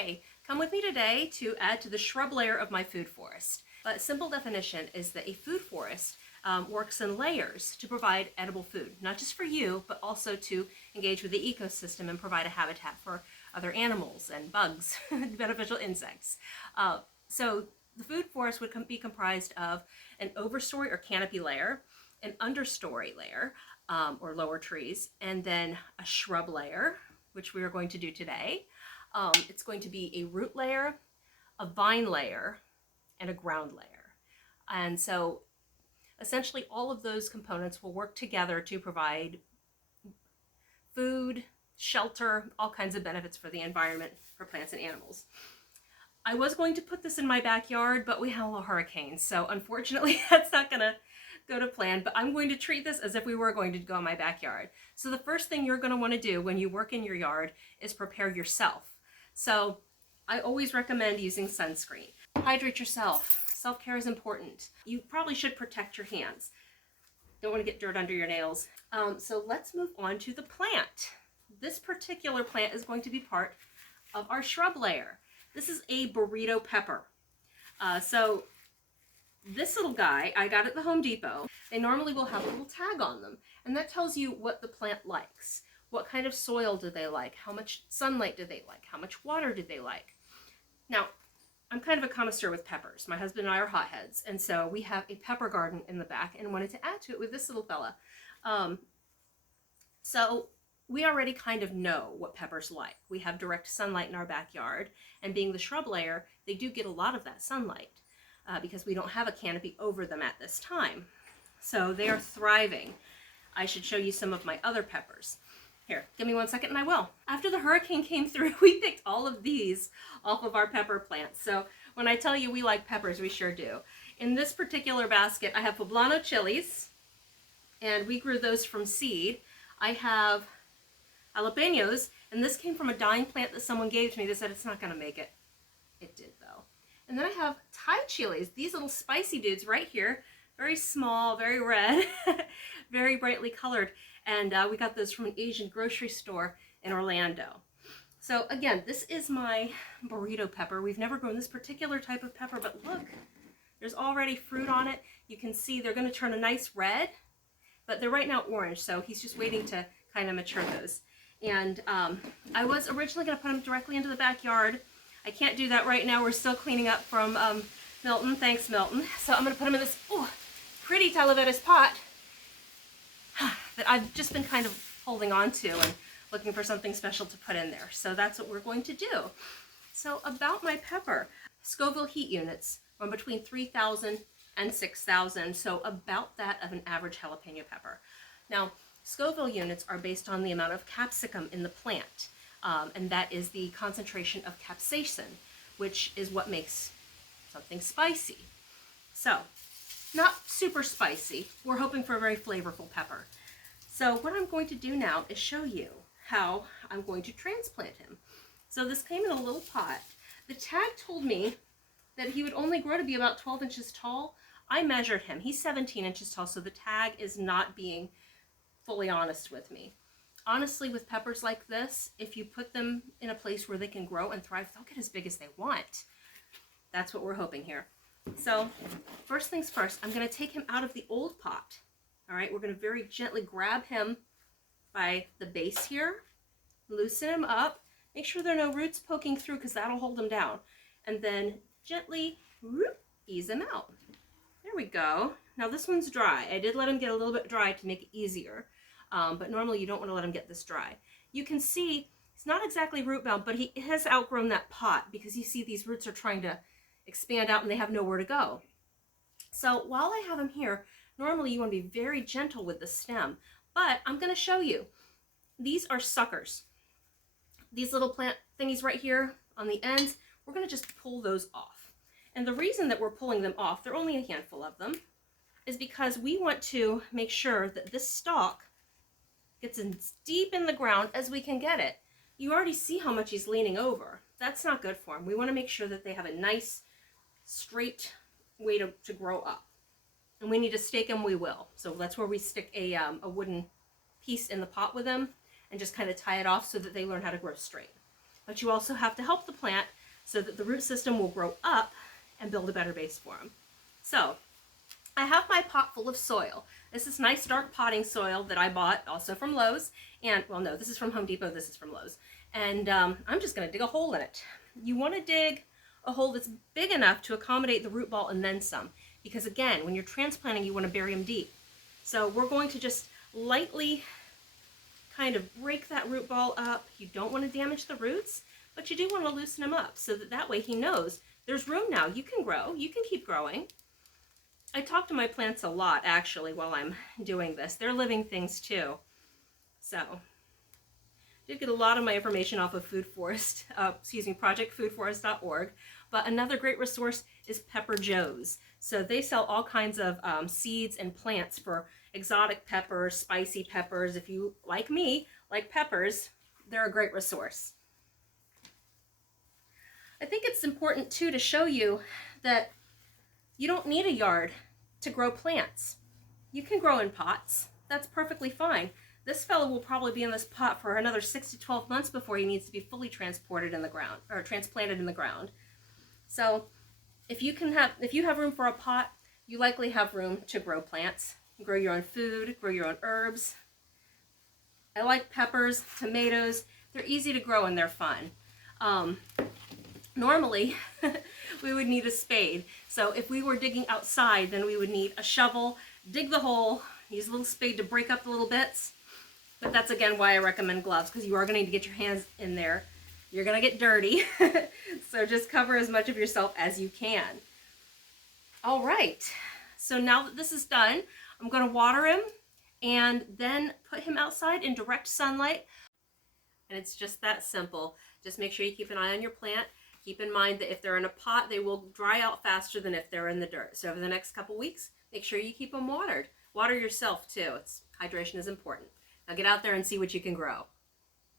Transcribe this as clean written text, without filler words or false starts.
Hi, come with me today to add to the shrub layer of my food forest. A simple definition is that a food forest works in layers to provide edible food, not just for you, but also to engage with the ecosystem and provide a habitat for other animals and bugs, beneficial insects. So the food forest would be comprised of an overstory or canopy layer, an understory layer, or lower trees, and then a shrub layer, which we are going to do today. It's going to be a root layer, a vine layer, and a ground layer. And so essentially all of those components will work together to provide food, shelter, all kinds of benefits for the environment, for plants and animals. I was going to put this in my backyard, but we had a little hurricane, so unfortunately that's not going to go to plan, but I'm going to treat this as if we were going to go in my backyard. So the first thing you're going to want to do when you work in your yard is prepare yourself. So I always recommend using sunscreen. Hydrate yourself. Self-care is important. You probably should protect your hands. Don't want to get dirt under your nails. So let's move on to the plant. This particular plant is going to be part of our shrub layer. This is a burrito pepper. So this little guy I got at the Home Depot. They normally will have a little tag on them, and that tells you what the plant likes. What kind of soil do they like? How much sunlight do they like? How much water do they like? Now, I'm kind of a connoisseur with peppers. My husband and I are hotheads, and so we have a pepper garden in the back and wanted to add to it with this little fella. So we already kind of know what peppers like. We have direct sunlight in our backyard, and being the shrub layer, they do get a lot of that sunlight because we don't have a canopy over them at this time. So they are thriving. I should show you some of my other peppers. Here, give me 1 second and I will. After the hurricane came through, we picked all of these off of our pepper plants. So when I tell you we like peppers, we sure do. In this particular basket, I have poblano chilies, and we grew those from seed. I have jalapenos, and this came from a dying plant that someone gave to me. They said it's not gonna make it. It did though. And then I have Thai chilies, these little spicy dudes right here. Very small, very red, very brightly colored. And we got those from an Asian grocery store in Orlando. So again, this is my burrito pepper. We've never grown this particular type of pepper, but look, there's already fruit on it. You can see they're gonna turn a nice red, but they're right now orange, so he's just waiting to kind of mature those. And I was originally gonna put them directly into the backyard. I can't do that right now. We're still cleaning up from Milton. Thanks, Milton. So I'm gonna put them in this pretty Talaveras pot that I've just been kind of holding on to and looking for something special to put in there. So that's what we're going to do. So about my pepper, Scoville heat units run between 3,000 and 6,000, so about that of an average jalapeno pepper. Now, Scoville units are based on the amount of capsicum in the plant, and that is the concentration of capsaicin, which is what makes something spicy. So, not super spicy. We're hoping for a very flavorful pepper. So what I'm going to do now is show you how I'm going to transplant him. So this came in a little pot. The tag told me that he would only grow to be about 12 inches tall. I measured him. He's 17 inches tall, so the tag is not being fully honest with me. Honestly, with peppers like this, if you put them in a place where they can grow and thrive, they'll get as big as they want. That's what we're hoping here. So first things first, I'm going to take him out of the old pot. All right, we're going to very gently grab him by the base here, loosen him up, make sure there are no roots poking through because that'll hold him down, and then gently ease him out. There we go. Now this one's dry. I did let him get a little bit dry to make it easier, but normally you don't want to let him get this dry. You can see he's not exactly root bound, but he has outgrown that pot because you see these roots are trying to expand out and they have nowhere to go. So while I have him here, normally you want to be very gentle with the stem, but I'm going to show you. These are suckers. These little plant thingies right here on the ends, we're going to just pull those off. And the reason that we're pulling them off, there are only a handful of them, is because we want to make sure that this stalk gets as deep in the ground as we can get it. You already see how much he's leaning over. That's not good for him. We want to make sure that they have a nice, straight way to grow up. And we need to stake them, we will. So that's where we stick a wooden piece in the pot with them and just kind of tie it off so that they learn how to grow straight. but you also have to help the plant so that the root system will grow up and build a better base for them. So I have my pot full of soil. This is nice dark potting soil that I bought also from Lowe's. And, well, no, this is from Home Depot, this is from Lowe's. And I'm just gonna dig a hole in it. You wanna dig a hole that's big enough to accommodate the root ball and then some. Because again, when you're transplanting, you wanna bury them deep. So we're going to just lightly kind of break that root ball up. You don't wanna damage the roots, but you do wanna loosen them up so that way he knows there's room now. You can grow, you can keep growing. I talk to my plants a lot, actually, while I'm doing this. They're living things, too. So, I did get a lot of my information off of projectfoodforest.org, but another great resource is Pepper Joe's. So they sell all kinds of seeds and plants for exotic peppers, spicy peppers. If you, like me, like peppers, they're a great resource. I think it's important, too, to show you that you don't need a yard to grow plants. You can grow in pots. That's perfectly fine. This fellow will probably be in this pot for another 6 to 12 months before he needs to be fully transported in the ground or transplanted in the ground. So if you have room for a pot, you likely have room to grow plants. Grow your own food, grow your own herbs. I like peppers, tomatoes. They're easy to grow and they're fun. Normally, we would need a spade. So if we were digging outside, then we would need a shovel, dig the hole, use a little spade to break up the little bits. But that's again why I recommend gloves, because you are going to get your hands in there. You're going to get dirty. So just cover as much of yourself as you can. All right. So now that this is done, I'm going to water him and then put him outside in direct sunlight. And it's just that simple. Just make sure you keep an eye on your plant. Keep in mind that if they're in a pot, they will dry out faster than if they're in the dirt. So over the next couple weeks, make sure you keep them watered. Water yourself too. Hydration is important. Now get out there and see what you can grow.